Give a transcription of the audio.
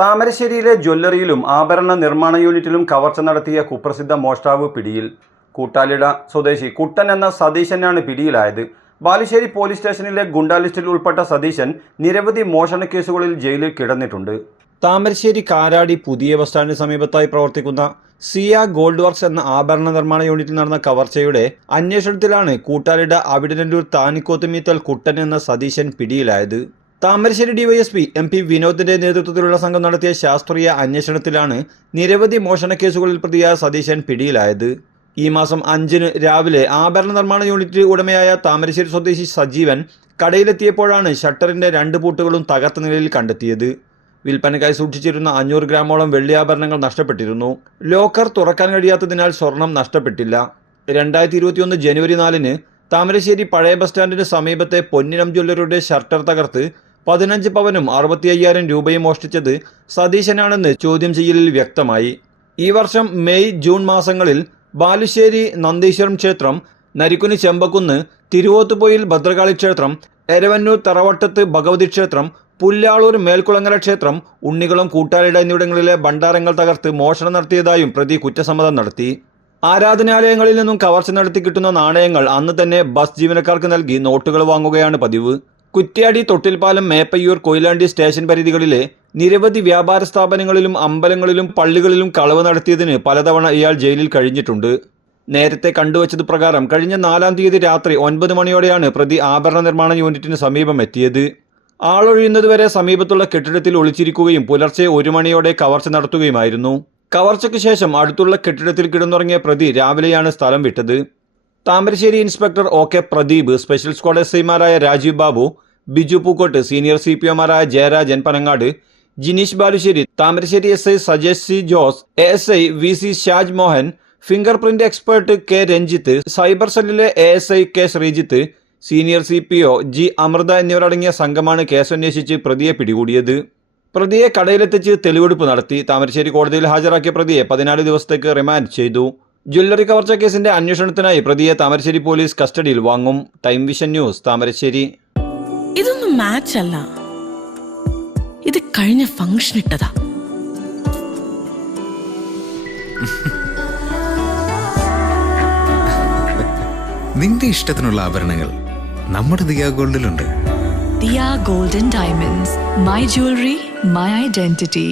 താമരശ്ശേരിയിലെ ജ്വല്ലറിയിലും ആഭരണ നിർമ്മാണ യൂണിറ്റിലും കവർച്ച നടത്തിയ കുപ്രസിദ്ധ മോഷ്ടാവ് പിടിയിൽ. കൂട്ടാലിട സ്വദേശി കുട്ടൻ എന്ന സതീശനാണ് പിടിയിലായത്. ബാലുശ്ശേരി പോലീസ് സ്റ്റേഷനിലെ ഗുണ്ടാ ലിസ്റ്റിൽ ഉൾപ്പെട്ട സതീശൻ നിരവധി മോഷണ കേസുകളിൽ ജയിലിൽ കിടന്നിട്ടുണ്ട്. താമരശ്ശേരി കാരാടി പുതിയ ബസ് സ്റ്റാൻഡിന് സമീപത്തായി പ്രവർത്തിക്കുന്ന സിയ ഗോൾഡ് വർക്ക്സ് എന്ന ആഭരണ നിർമ്മാണ യൂണിറ്റിൽ നടന്ന കവർച്ചയുടെ അന്വേഷണത്തിലാണ് കൂട്ടാലിട അവിടനല്ലൂർ താനിക്കോത്തുമീത്തൽ കുട്ടൻ എന്ന സതീശൻ പിടിയിലായത്. താമരശ്ശേരി ഡിവൈഎസ്പി എം പി വിനോദിന്റെ നേതൃത്വത്തിലുള്ള സംഘം നടത്തിയ ശാസ്ത്രീയ അന്വേഷണത്തിലാണ് നിരവധി മോഷണ കേസുകളിൽ പ്രതിയായ സതീശൻ പിടിയിലായത്. ഈ മാസം അഞ്ചിന് രാവിലെ ആഭരണ നിർമ്മാണ യൂണിറ്റ് ഉടമയായ താമരശ്ശേരി സ്വദേശി സജീവൻ കടയിലെത്തിയപ്പോഴാണ് ഷട്ടറിന്റെ രണ്ട് പൂട്ടുകളും തകർത്ത നിലയിൽ കണ്ടെത്തിയത്. വിൽപ്പനക്കായി സൂക്ഷിച്ചിരുന്ന അഞ്ഞൂറ് ഗ്രാമോളം വെള്ളിയാഭരണങ്ങൾ നഷ്ടപ്പെട്ടിരുന്നു. ലോക്കർ തുറക്കാൻ കഴിയാത്തതിനാൽ സ്വർണം നഷ്ടപ്പെട്ടില്ല. രണ്ടായിരത്തി ഇരുപത്തിയൊന്ന് ജനുവരി നാലിന് താമരശ്ശേരി പഴയ ബസ് സ്റ്റാൻഡിന് സമീപത്തെ പൊന്നിനം ജ്വല്ലറിയുടെ ഷട്ടർ തകർത്ത് പതിനഞ്ച് പവനും അറുപത്തി അയ്യായിരം രൂപയും മോഷ്ടിച്ചത് സതീശനാണെന്ന് ചോദ്യം ചെയ്യലിൽ വ്യക്തമായി. ഈ വർഷം മെയ് ജൂൺ മാസങ്ങളിൽ ബാലുശ്ശേരി നന്ദീശ്വരം ക്ഷേത്രം നരിക്കുനി ചെമ്പക്കുന്ന് തിരുവോത്തുപൊയിൽ ഭദ്രകാളി ക്ഷേത്രം എരവന്നൂർ തറവട്ടത്ത് ഭഗവതി ക്ഷേത്രം പുല്ലാളൂർ മേൽക്കുളങ്ങര ക്ഷേത്രം ഉണ്ണികുളം കൂട്ടാലിട എന്നിവിടങ്ങളിലെ ഭണ്ഡാരങ്ങൾ തകർത്ത് മോഷണം നടത്തിയതായും പ്രതി കുറ്റസമ്മതം നടത്തി. ആരാധനാലയങ്ങളിൽ നിന്നും കവർച്ച നടത്തി കിട്ടുന്ന നാണയങ്ങൾ അന്ന് തന്നെ ബസ് ജീവനക്കാർക്ക് നൽകി നോട്ടുകൾ വാങ്ങുകയാണ് പതിവ്. കുറ്റ്യാടി തൊട്ടിൽപ്പാലം മേപ്പയ്യൂർ കൊയിലാണ്ടി സ്റ്റേഷൻ പരിധികളിലെ നിരവധി വ്യാപാര സ്ഥാപനങ്ങളിലും അമ്പലങ്ങളിലും പള്ളികളിലും കളവ് നടത്തിയതിന് പലതവണ ഇയാൾ ജയിലിൽ കഴിഞ്ഞിട്ടുണ്ട്. നേരത്തെ കണ്ടുവച്ചത് പ്രകാരം കഴിഞ്ഞ നാലാം തീയതി രാത്രി ഒൻപത് മണിയോടെയാണ് പ്രതി ആഭരണ നിർമ്മാണ യൂണിറ്റിന് സമീപം എത്തിയത്. ആളൊഴിയുന്നതുവരെ സമീപത്തുള്ള കെട്ടിടത്തിൽ ഒളിച്ചിരിക്കുകയും പുലർച്ചെ ഒരു മണിയോടെ കവർച്ച നടത്തുകയുമായിരുന്നു. കവർച്ചയ്ക്ക് ശേഷം അടുത്തുള്ള കെട്ടിടത്തിൽ കിടന്നുറങ്ങിയ പ്രതി രാവിലെയാണ് സ്ഥലം വിട്ടത്. Thamarassery inspector O K Pradeep special squad S ഐമാരായ Rajeev Babu Biju Pookkot senior C P ഒമാരായ Jayarajan Panangad Jineesh Balussery Thamarassery S I Sajesh C Jose A S I V C Shaj Mohan fingerprint expert K Ranjith cyber സെല്ലിലെ A S I K Sreejith senior C P O G Amritha എന്നിവരടങ്ങിയ സംഘമാണ് കേസന്വേഷിച്ച് പ്രതിയെ പിടികൂടിയത്. പ്രതിയെ കടയിലെത്തിച്ച് തെളിവെടുപ്പ് നടത്തി താമരശ്ശേരി കോടതിയിൽ ഹാജരാക്കിയ പ്രതിയെ പതിനാല് ദിവസത്തേക്ക് റിമാൻഡ് ചെയ്തു. ജ്വല്ലറി കവർച്ച കേസിന്റെ അന്വേഷണത്തിനായി പ്രതിയെ താമരശ്ശേരി പോലീസ് കസ്റ്റഡിയിൽ വാങ്ങും. Time vision news Thamarassery. ഇതൊന്നും മാച്ച് അല്ല. ഇത് കഴിഞ്ഞ ഫംഗ്ഷൻ ഇട്ടതാ. നിന്റെ ഇഷ്ടത്തിനുള്ള ആഭരണങ്ങൾ നമ്മുടെ Diya ഗോൾഡിലുണ്ട്. Diya golden diamonds my jewellery my identity.